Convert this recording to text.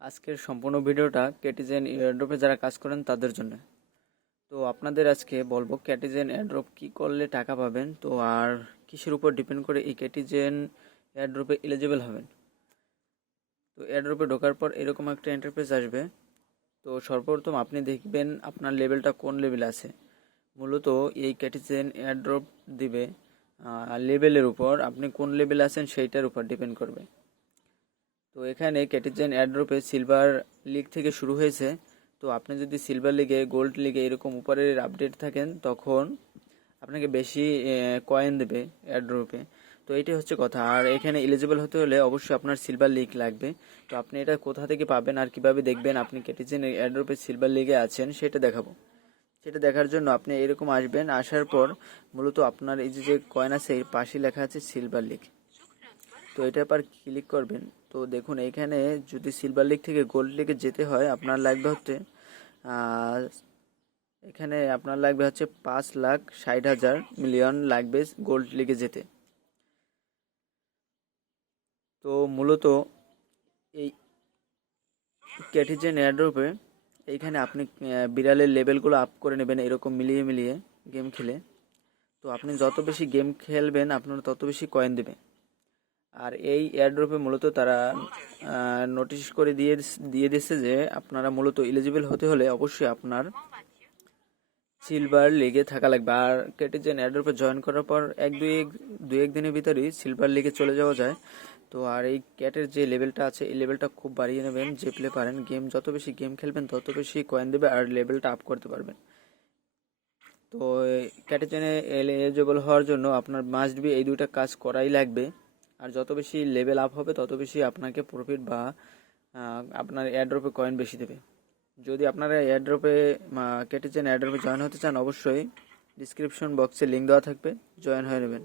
আজকের সম্পূর্ণ ভিডিওটা ক্যাটিজেন এয়ারড্রপে যারা কাজ করেন তাদের জন্য। তো আপনাদের আজকে বলবো ক্যাটিজেন এয়ারড্রপ কি করলে টাকা পাবেন, তো আর কিসের উপর ডিপেন্ড করে এই ক্যাটিজেন এয়ারড্রপে এলিজিবল হবেন। তো এয়ারড্রপে ঢোকার পর এরকম একটা ইন্টারফেস আসবে। তো সর্বপ্রথম আপনি দেখবেন আপনার লেভেলটা কোন লেভেলে আছে। মূলত এই ক্যাটিজেন এয়ারড্রপ দিবে লেভেলের উপর, আপনি কোন লেভেলে আছেন সেইটার উপর ডিপেন্ড করবে। তো এখানে ক্যাটিজেন এয়ারড্রপে সিলভার লিগ থেকে শুরু হয়েছে। তো আপনি যদি সিলভার লিগে, গোল্ড লিগে এরকম উপরের আপডেট থাকেন তখন আপনাকে বেশি কয়েন দেবে এয়ারড্রপে। তো এইটাই হচ্ছে কথা। আর এখানে এলিজিবল হতে হলে অবশ্যই আপনার সিলভার লিগ লাগবে। তো আপনি এটা কোথা থেকে পাবেন আর কিভাবে দেখবেন আপনি ক্যাটিজেন এয়ারড্রপে সিলভার লিগে আছেন সেটা দেখাবো। সেটা দেখার জন্য আপনি এরকম আসবেন, আসার পর মূলত আপনার এই যে কয়েন আছে এর পাশে লেখা আছে সিলভার লিগ। তো এটার পর ক্লিক করবেন। তো দেখুন এইখানে যদি সিলভার লিগ থেকে গোল্ড লিগে যেতে হয় আপনার লাগবে হচ্ছে এখানে আপনার লাগবে হচ্ছে 5,60,000 লাগবে গোল্ড লিগে যেতে। তো মূলত এই ক্যাটিজেন এয়ারড্রপে এইখানে আপনি বিড়ালের লেভেলগুলো আপ করে নেবেন এরকম মিলিয়ে মিলিয়ে গেম খেলে। তো আপনি যত বেশি গেম খেলবেন আপনার তত বেশি কয়েন দেবে। আর এই এয়ারড্রপে মূলত তারা নোটিশ করে দিয়ে দিচ্ছে যে আপনারা মূলত এলিজিবল হতে হলে অবশ্যই আপনার সিলভার লিগে থাকা লাগবে। আর ক্যাটিজেন এয়ারড্রপে জয়েন করার পর দুই এক দিনের ভিতরেই সিলভার লিগে চলে যাওয়া যায়। তো আর এই ক্যাটের যে লেভেলটা আছে এই লেভেলটা খুব বাড়িয়ে নেবেন যে প্লে পারেন। যত বেশি গেম খেলবেন তত বেশি কয়েন দেবে আর লেভেলটা আপ করতে পারবেন। তো ক্যাটিজেনে এলিজিবল হওয়ার জন্য আপনার মাস্ট বি এই দুইটা কাজ করাই লাগবে। আর যত বেশি লেভেল আপ হবে তত বেশি আপনাকে প্রফিট বা আপনার এয়ারড্রপে কয়েন বেশি দেবে। যদি আপনারা এয়ারড্রপে ক্যাটিজেন এয়ারড্রপে জয়েন হতে চান অবশ্যই ডিসক্রিপশন বক্সে লিঙ্ক দেওয়া থাকবে, জয়েন হয়ে নেবেন।